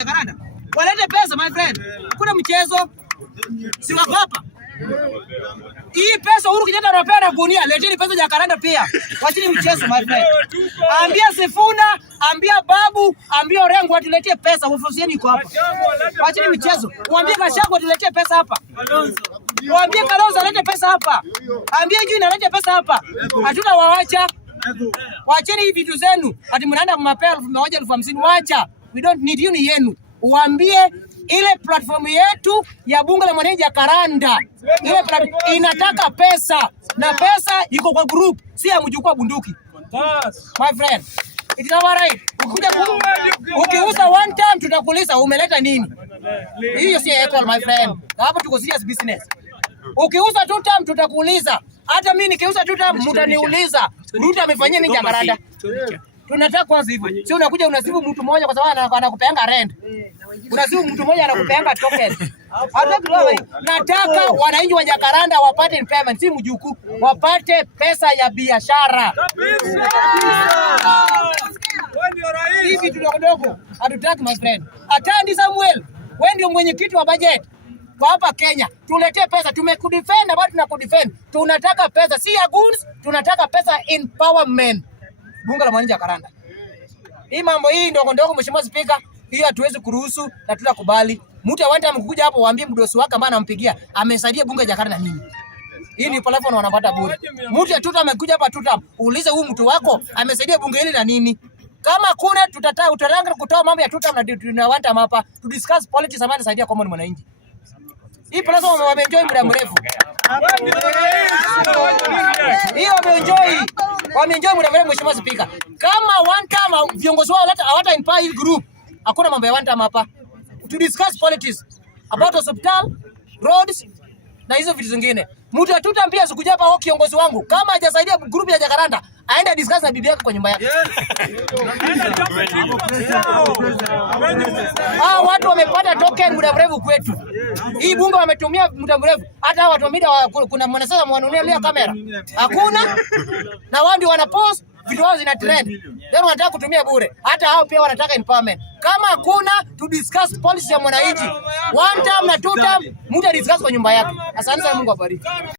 Jacaranda. Walete pesa my friend. Kuna mchezo. Si wako hapa. Hii pesa Uhuru Kenyatta anapea na gunia, leteni pesa Jacaranda pia. Wachini mchezo my friend. Ambia Sifuna, ambia Babu, ambia Orengo watuletee pesa, ofisieni iko hapa. Wachini mchezo. Waambie Gachagua watuletee pesa hapa. Waambie Kalonzo alete pesa hapa. Ambia Juni alete pesa hapa. Hatuna waacha. Wacheni hivi vitu zenu. Ati mnaenda kumapea 1,050. Wacha. We don't need you ni yenu. Uambie ile platform yetu ya bunge la mwananchi Jacaranda. Ile inataka pesa. Na pesa iko kwa group. Si ya mjukuu bunduki. My friend. It's not right. Ukiuza one time tutakuuliza umeleta nini? Hiyo si equal my friend. Hapo tuko serious business. Ukiuza two time tutakuuliza. Hata mimi nikiuza two time mtaniuliza. Ruto amefanyia nini Jacaranda? Tunataka kwanza hivyo. Sio unakuja unasifu mtu mmoja kwa sababu anakupeanga rent. Unasifu mtu mmoja anakupeanga token. Nataka wananchi wa Jacaranda wapate impairment, si mjukuu. Wapate pesa ya biashara. Hivi tudogo hatutaki my friend. Atandi Samuel, wewe ndio mwenyekiti wa budget kwa hapa Kenya. Tuletee pesa, tumekudefend bado tunakudefend. Tunataka pesa, si ya goons, tunataka pesa empowerment. Bunge la mwananchi Jacaranda. Hii mambo hii ndogo mheshimiwa Spika, hii hatuwezi kuruhusu na tutakubali. Mtu awanta amekuja hapo waambie mdosi wake ambaye anampigia amesaidia bunge la Jacaranda nini? Hii ni platform wanapata bure. Mtu ya tuta amekuja hapa tuta, uulize huyu mtu wako amesaidia bunge hili na nini? Kama kuna utalanga kutoa mambo ya tuta na tunawanta hapa to discuss politics ambayo inasaidia common mwananchi. Hii platform wameenjoy muda mrefu. Hiyo wameenjoy muda mrefu mheshimiwa Spika. Kama one time viongozi wao hata empower hii group, hakuna mambo ya one time hapa. To discuss politics about hospital, roads na hizo vitu zingine. Mtu atuta mpia sikuja hapa au kiongozi wangu kama hajasaidia group ya Jacaranda aende discuss na bibi yake kwa nyumba yake. Watu wamepata token muda mrefu kwetu. Hii bunge wametumia muda mrefu. Hata watu wa media kuna mwanasiasa mwanunulia kamera. Hakuna. Na wao ndio wanapost video zao zina trend. Leo wanataka kutumia bure. Hata hao pia wanataka empowerment. Kama hakuna to discuss policy ya mwananchi. One time na two time mtu discuss kwa nyumba yake. Asante sana, Mungu awabariki.